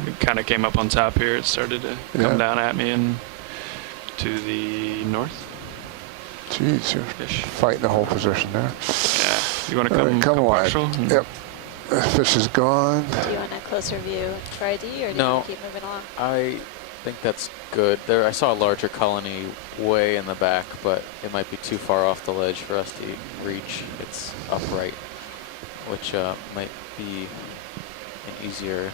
It kind of came up on top here. It started to Yeah. come down at me and to the north. Jeez, you're Fish. fighting the whole position there. Yeah. You want to All come, right, come wide. partial? Yep. Fish is gone. Do you want a closer view for ID, or do you No. want to keep moving along? I think that's good. There, I saw a larger colony way in the back, but it might be too far off the ledge for us to reach. It's upright, which might be an easier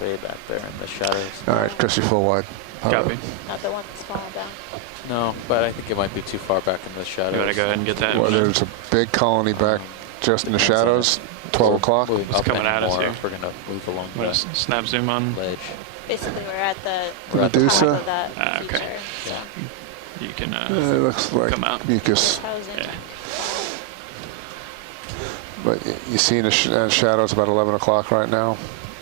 way back there in the shadows. All right, Chrissy, full wide. Copy. Not the one that's falling down. No, but I think it might be too far back in the shadows. You want to go ahead and get that? Well, there's a big colony back just in the shadows. 12 o'clock. Moving It's up coming at us anymore here. if we're gonna move along Want the to snap zoom on? ledge. Basically, we're at the We're at the top Medusa? of that Ah, okay. feature. So You can It looks like come out. mucus. housing. Yeah. But you see in the shadows about 11 o'clock right now?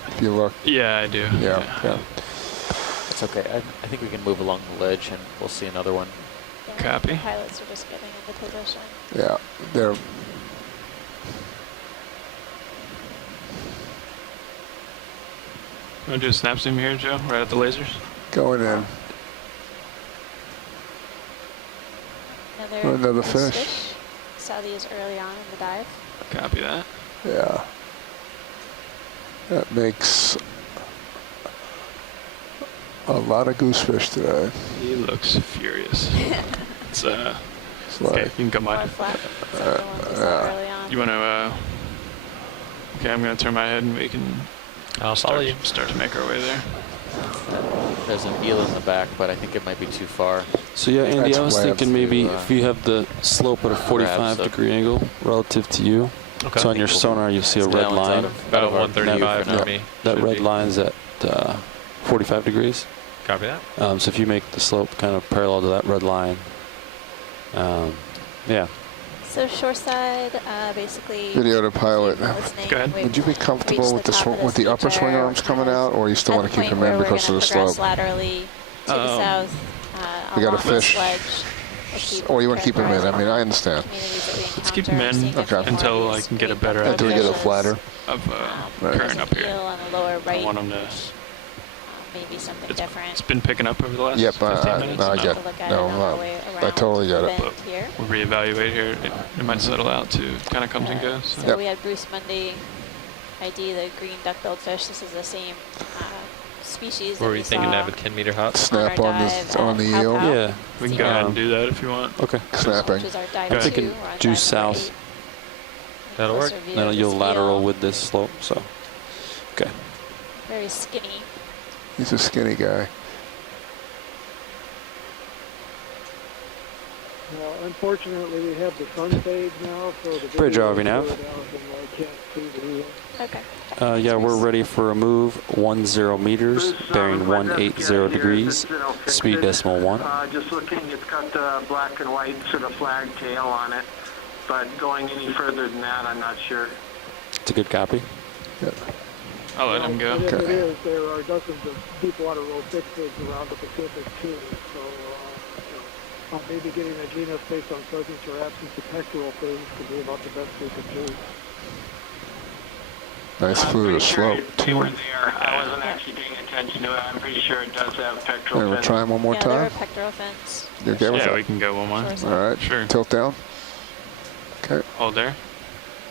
If you look. Yeah, I do. Yeah, yeah. It's okay. I think we can move along the ledge and we'll see another one. Yeah, Copy. The pilots are just getting into position. Yeah, they're Want to do a snap zoom here, Joe? Right at the lasers? going in. Another goose fish. Saw these early on in the dive. Copy that. Yeah. That makes a lot of goosefish today. He looks furious. It's It's okay. like, You can come More by. flat. Some of the ones we saw early on. You want to Okay, I'm going to turn my head and we can I'll follow you. start to make our way there. There's an eel in the back, but I think it might be too far. So yeah, Andy, That's I was way thinking up maybe to, if you have the slope at a 45-degree angle relative to you. Okay. So on your sonar, you'll see a red line. About a 135 for now. for me. That should red be. line's at 45 degrees. Copy that. So if you make the slope kind of parallel to that red line, yeah. So shoreside, basically. Video to pilot. listening. Go ahead. We've Would you be comfortable reached with top of with the upper swing feature, arms coming kind of out, or you still at want to the keep point them in where we're because of the gonna progress slope? laterally to the south. We got a along the fish. sledge. We'll keep Or you want to keep them in? I mean, I understand. communities that we Let's keep them encounter, in seeing if Okay. any more until of I these can get a great better Until we get a fishes. flatter. Of Right. There's current an up here. eel on the lower I right. want them to. Maybe something It's different. been picking up over the last Yep, 15 minutes. I now. get Take a look at no, it on the way I around totally get the it. bend here. We'll reevaluate here. It might settle out to kind of comes and goes. So. So we had Bruce Mundy ID, the green duck-billed fish. This is the same species Were that we we thinking to saw have a 10-meter hop? Snap our on dive the at eel. Pow Pow. Yeah. We can go ahead and do that if you want. Okay. Snapping. Which is our dive Go ahead. 2. Thinking We're on due dive south. 8. That'll work. Closer view Then of you'll this lateral eel. with this slope. So, okay. Very skinny. He's a skinny guy. Well, unfortunately, we have the sun fade now, so the Bridge video ROV is nav. blurred out and I can't see the eel. Okay. Yeah, we're ready for a move. 10 meters, bearing 180 degrees, speed decimal 1. Just looking, it's got the black and white sort of flag tail on it, but going any further than that, I'm not sure. It's a good copy. I'll let him go. And if it Okay. is, there are dozens of deep water roll bigfoods around the Pacific too. So maybe getting a genus based on presence or absence of pectoral fins could be about the best we could do. Nice I'm fluid pretty of sure slope. they were there. I wasn't actually paying attention to it. I'm pretty sure it does have pectoral We're fins. trying one more Yeah, there time. are pectoral fins. You okay with Yeah, that? we can go one more. Shoreside. All right. Sure. Tilt down. Okay. Hold there.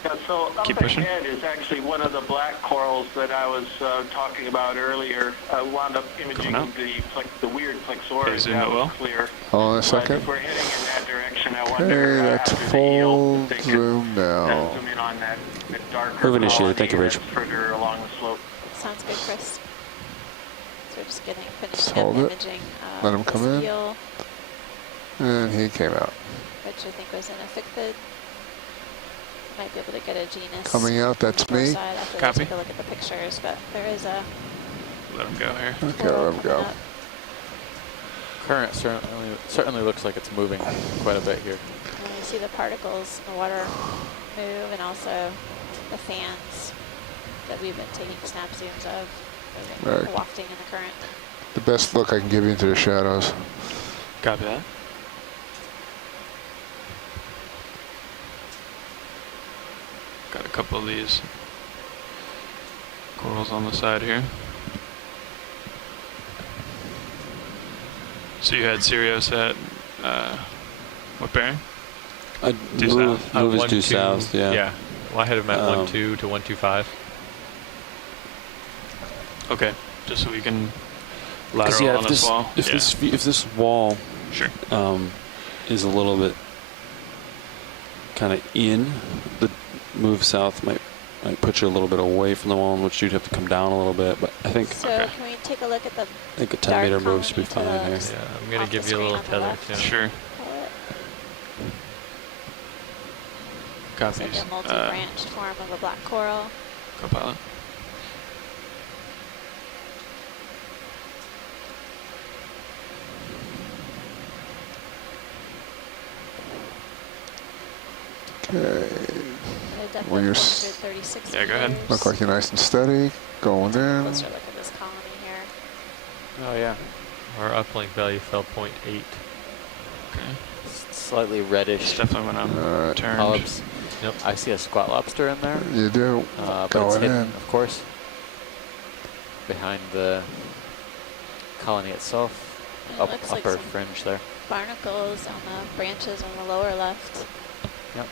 Yeah, so up Keep pushing. ahead is actually one of the black corals that I was talking about earlier. I wound up imaging Coming out. the weird Okay, plexoris. zoom That it was well. clear. Hold on a But second. if we're heading in that direction, I Okay, wonder that's after the full eel, if they could zoom now. zoom in on that darker Move initiated. Thank you, colony Rich. that's further along the slope. Sounds good, Chris. So we're just finishing up hold it. imaging Let him come in. eel, And he came out. which I think was in a fictid. Might be able to get a genus. Coming out, that's on the me. side after Copy. we take a look at the pictures, but there is a Let him go here. Okay, let him go. Current certainly looks like it's moving quite a bit here. And you see the particles in the water move, and also the fans that we've been taking snap zooms of, Right. wafting in the current. The best look I can give you into the shadows. Copy that. Got a couple of these corals on the side here. So you had Sirius at what bearing? Due south. Move is 1, due 2, south, yeah. Yeah. Well, I had him at 1.2 Um, to 125. Okay, just so we can 'Cause, lateral yeah, on this wall. if Yeah, this wall sure. is a little bit kind of in, the move south might put you a little bit away from the wall, in which you'd have to come down a little bit. But I think So can we take a look at the I think a 10-meter move should be fine colony to here. the- Yeah, I'm going off to give the you a little screen on the tether, left? too. Sure. It's Copies. like a multi-branched form of a black coral. Copilot. Okay. Depth When of you're 436 Yeah, go ahead. meters. Look like you're nice and steady. Going in. Closer look at this colony here. Oh yeah, Our uplink value fell 0.8. Okay. slightly reddish. It's definitely when I'm Alright. turned. Polyps. Yep. I see a squat lobster in there, You do. but it's Going hidden, in. of course, behind the colony itself. It looks like Upper some fringe there. barnacles on the branches on the lower left. Yep.